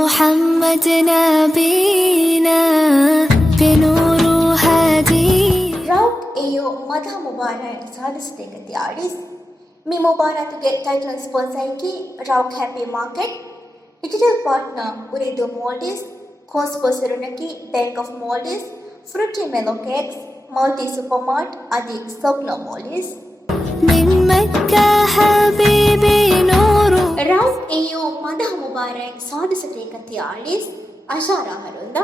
محمد نبينا بنور هادي Rauk AO Madha Mubarak Sadis Tegati Aris Mi Mubarak to get title sponsor ki Rauk Happy Market Digital partner Uridu Maldives Co-sponsor Unaki Bank of Maldives Fruity Mellow Cakes Multi Supermart Adi Sogno Maldives من مكة حبيبي نور Rauk AO Madha Mubarak Sadis Tegati Aris Ashara Harunda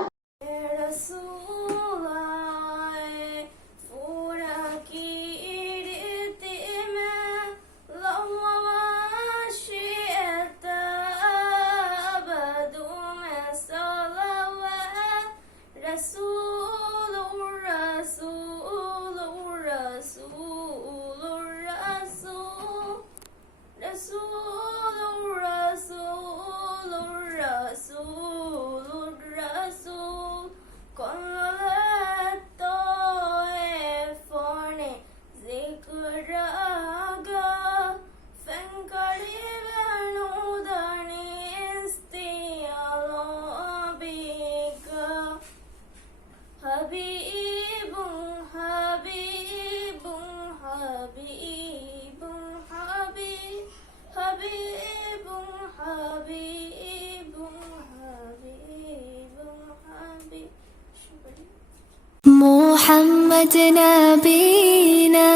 محمد نبينا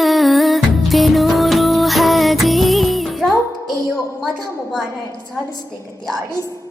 بنور هادي Rauk AO Madha Mubarak Sadis Tegati Aris